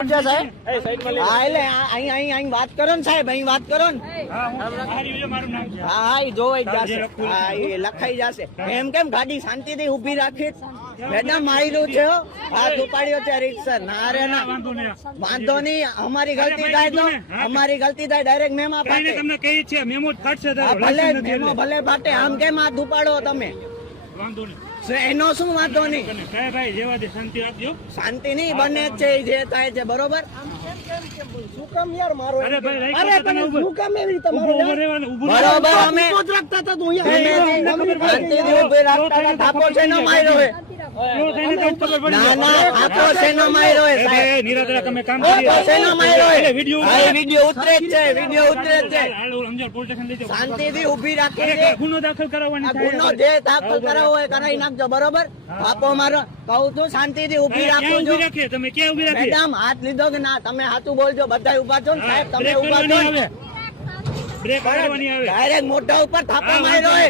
અહીં વાત કરો ને સાહેબ, અહીં વાત કરો ને. હા જોવાઈ જશે, લખાઈ જશે. એમ કેમ ગાડી શાંતિથી ઉભી રાખી? મેડમ માર્યું છે, હાથ ઉપાડ્યો છે રિક્ષા. ના રે ના, વાંધો નહીં. અમારી ગલતી થાય તો અમારી ગલતી થાય ડાયરેક્ટ મેમો ફાટે. તમને કહી છે મેમો ફાટશે, ભલે મેમો ભલે ફાટે. આમ કેમ હાથ ઉપાડો તમે? વાંધો નહીં, એનો શું વાંધો નહીં? ભાઈ જેવા દે, શાંતિ રાખજો. શાંતિ નહીં બને છે જે થાય છે, બરોબર? શું કામ યાર મારો? અરે ભાઈ, અરે પણ શું કામ એવી રીતે મારો? ઉભો રહેવાનું, ઉભો બરોબર, અમે રાખતા હતા તું અહીંયા શાંતિથી ઊભી રાખતા હતા. થાપો છે નો માર્યો હે? ના ના, થાપો છે નો માર્યો હે સાહેબ. નિરાદરા તમે કામ થાપો છે નો માર્યો હે? વિડિયો વિડિયો ઉતરે જ છે, વિડિયો ઉતરે જ છે. સમજાર પોલીસ સ્ટેશન લઈ જાઓ. શાંતિથી ઊભી રાખી છે. ગુનો દાખલ કરાવવાની આ ગુનો જે દાખલ કરાવવો હોય કરાવી નાખજો, બરોબર? થાપો મારો કહું છું, શાંતિથી ઊભી રાખું છું. તમે ક્યાં ઉભી રાખી? મેડમ હાથ લીધો કે ના? તમે હાથું બોલજો, બધા ઉભા છો ને સાહેબ, તમે ઉભા છો ને? બ્રેક મારવાની આવે. ડાયરેક્ટ મોઢા ઉપર થાપો માર્યો હે.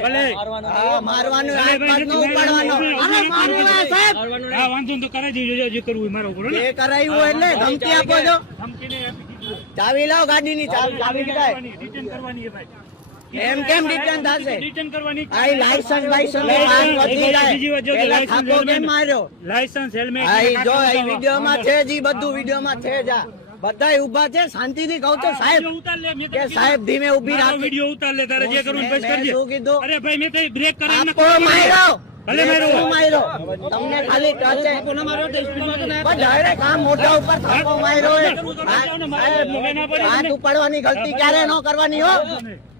હા, મારવાનું, હાથ પાડ નો ઉપાડવાનો. આને મારવું હે સાહેબ. હા વાંધો તો કરાઈ દેજો, જે કરવું હોય મારો કરો ને. એ કરાયું એટલે ધમકી આપો છો? ધમકી નહીં આપી દીધું. ચાવી લાવો ગાડીની, ચાવી લીધાય. રિટર્ન કરવાની છે ભાઈ. એમ કેમ રિટર્ન થશે? રિટર્ન કરવાની. આ લાયસન્સ બાયસન્સ પેલા થાપો કેમ માર્યો? Licence, helmet. આ જો આ વિડીયોમાં છે જી, બધું વિડીયોમાં છે જા. બધાય ઉભા છે, શાંતિથી કહું તો સાહેબ ઉતાર લે. મેં કે સાહેબ ધીમે ઉભી રાખો. વિડિયો ઉતાર લે, તારે જે કરવું બસ કરજે. શું કીધું? અરે ભાઈ મેં કઈ બ્રેક કરીને આપો માર્યો. ભલે માર્યો. શું માર્યો? તમને ખાલી ટચે ડાયરેક્ટ આમ મોઢા ઉપર થાપો માર્યો હે. હાથ ઉપાડવાની ગલતી ક્યારે ન કરવાની હો.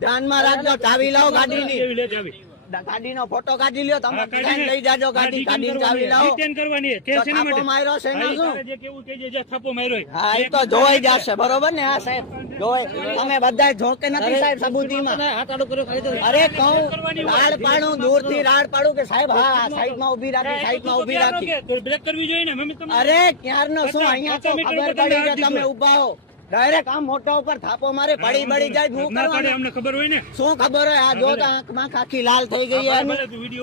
ધ્યાનમાં રાખજો. ચાવી લાવો ગાડીની. લે ચાવી. ગાડીનો ફોટો કાઢી લ્યો તમે, લઈ જાજો ગાડી. ગાડીની ચાવી લાવો. રિટર્ન કરવાની છે. કેસ એના થાપો માટે. માર્યો છે એનું શું? તારે જે કેવું કહેજે, જે થાપો માર્યો હોય. હા, એ તો જોવાઈ જશે, બરોબર ને? હા સાહેબ, જોવાય. તમે બધા ઝોકે નથી સાહેબ સબૂતીમાં. અરે કહું રાડ પાડું, દૂર થી રાડ પાડું કે સાહેબ હા સાઈડમાં ઉભી રાખી, સાઈડમાં ઉભી રાખી. બ્રેક કરવી જોઈએ ને મમ્મી તમે. અરે ક્યારનો શું, અહીંયા તો ખબર પડી કે તમે ઉભા હો. ડાયરેક્ટ આમ મોઢા ઉપર થાપો મારે, પડી જાય. શું ના પડે કરવાનું? અમને ખબર હોય ને. શું ખબર હોય? આ જો તો આંખમાં આખી લાલ થઈ ગઈ ભલે એની. વિડીયો